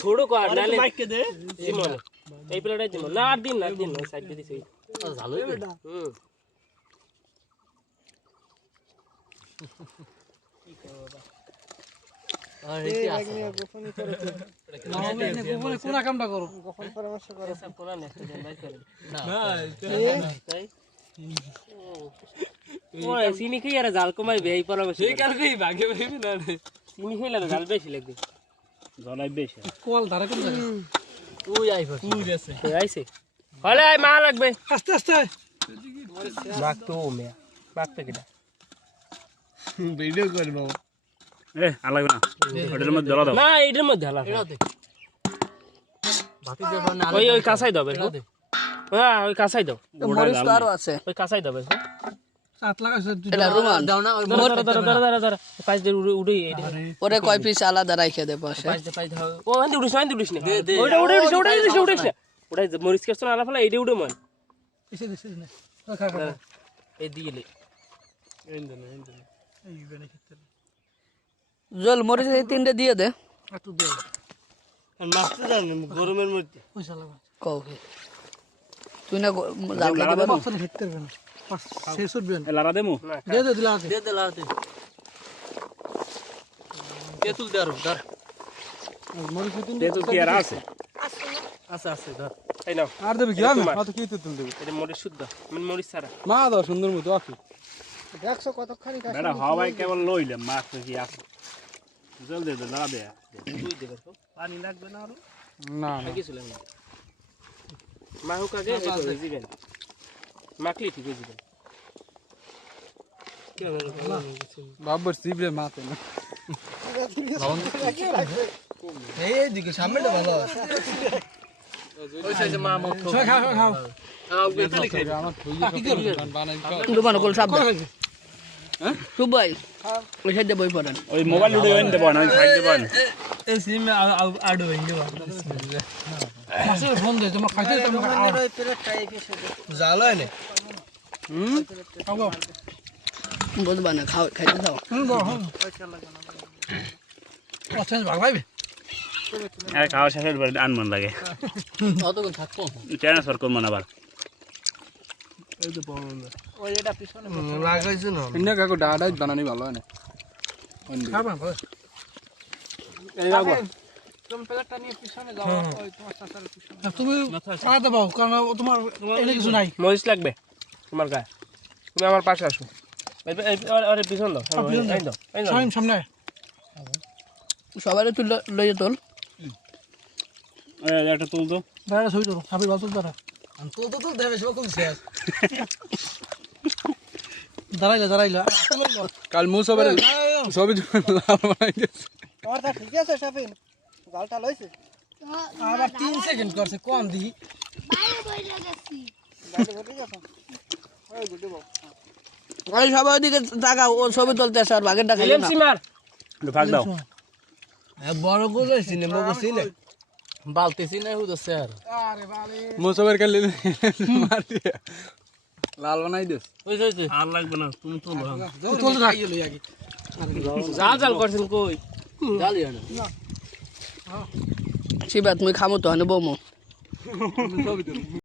ছোড়ো কর নালে মাইকে দে জীবন এই প্লেটে জীবন না আর দিন না সাইড দিয়ে দিছি ভালো হইবে কি করব আর এই আছে গোপন করে গোপনে কোন কামটা করো গোপন পরামর্শ করো সব কোলা নেক্সট দিন বাইর করে না তাই ওই চিনি খাই আর জাল কমাই বেই পরামর্শ এই কাল কই ভাগে বেবি না চিনি খাইলে তো জাল বেশি লাগবে জলাই বেশি কোল ধারে কোন জায়গা তুই আইছ তুই আছে তুই আইছে হলে আই মা লাগবে আস্তে আস্তে রাখ তো মে রাখতে কিডা ভিডিও করব এ আর লাগবে না ওটার মধ্যে ঢালা দাও না এটার মধ্যে ঢালা এটা দে বাতি দেব না ওই কাঁচাই দাও হ্যাঁ ওই কাঁচাই দাও মরিচ তো আরো আছে ওই কাঁচাই দাও সাত লাগাইছ এটা রুমান দাও না ওই দাঁড়া পাঁচ দে উড়ি ওরে কয় পিস আলাদা রাইখে দে পাশে পাঁচ দে ও আন্দি উড়িস না ওটা ওটা মরিচ কেছন আলা ফলা এইডে উড়ে মন এসে না খা এই দিলে এন্ডনে এই বেনে খেতে জল মরিচ এই তিনটে দিয়ে দে একটু দে আর মাছতে যাও না গরমের মধ্যে পয়সা লাগা কও তুই না জাল লাগা দিবা মাছ খেতে পারবে না শেষ হবে না লারা দেমু দে লারা দে তেতুল দে আর ধর মরিচ তিনটে তেতুল কি আর আছে আছে ধর এই নাও আর দেবে কি আমি কত কি তেতুল দেব এটা মরিচ শুদ্ধ মানে মরিচ সারা মা দাও সুন্দর মতো আছে দেখছো কতখানি কাছে বেটা হাওয়াই কেবল লইলে মাছ কি আছে জলদি দে লারা দে তুই দে দেখো পানি লাগবে না আর না কিছু লাগবে না মাহু কাকে এই করে দিবেন মাকলি ঠিক হয়ে যাবে কি হবে বাবার সিবরে মাতে না এই দিকে সামনেটা ভালো আছে ওই সাইজে মা মত খাও বেতালি খাই আমার থই বানাই খাও দোকান কোল সব হ্যাঁ সুবাই ওই সাইডে বই পড়েন ওই মোবাইল উড়ে এনে দেব না সাইড দেব না এই সিম আড়ু ভেঙে দেব মাসে ফোন দে তোমার খাইতে তোমার ওই প্লেট খাই কি জালো এনে খাও বুঝবা না খাও খাইতে দাও পয়সা লাগে না আচ্ছা ভাগ ভাইবে আরে খাওয়া শেষের পরে আনমন লাগে কতক্ষণ থাকবো ট্রান্সফার করব না আবার এই তো পাবো না ওই এটা পিছনে লাগাইছ না ইন্না কাকু ডাডাই বানানি ভালো হয় না খাবা বস এই লাগো তুমি প্লেটটা নিয়ে পিছনে যাও ওই তোমার চাচার পিছনে তুমি আলাদা বাও কারণ তোমার এনে কিছু নাই মরিচ লাগবে তোমার গায়ে তুমি আমার পাশে আসো আরে পিছন দাও এই দাও সামনে সবাই তুই লইয়ে তোল একটা তুল তো দাঁড়া ছবি তোল সাবি বাল তুল দাঁড়া তুল দেবে সব কম শেষ দাঁড়াইলা কাল মু সবাই ছবি লাল বানাই দিয়েছে তোমার তা ঠিক আছে সাফিন গালটা লইছে আবার 3 সেকেন্ড করছে কম দি বাইরে বইলা গেছি ওই গুড বাবা ওই সবাই দিকে টাকা ও ছবি তুলতে আসে আর ভাগেরটা খাইলে না সিমার ভাগ দাও বড় গুলো সিনে মগো সিনে বালতি সিনে হুদো স্যার আরে বালে মোসবের কালে মার দিয়া লাল বানাই দিস ওই আর লাগবে না তুমি তুল থাক লই আগে জাল করছেন কই জাল ইয়া না সিবাত মই খামো তো আনে বমো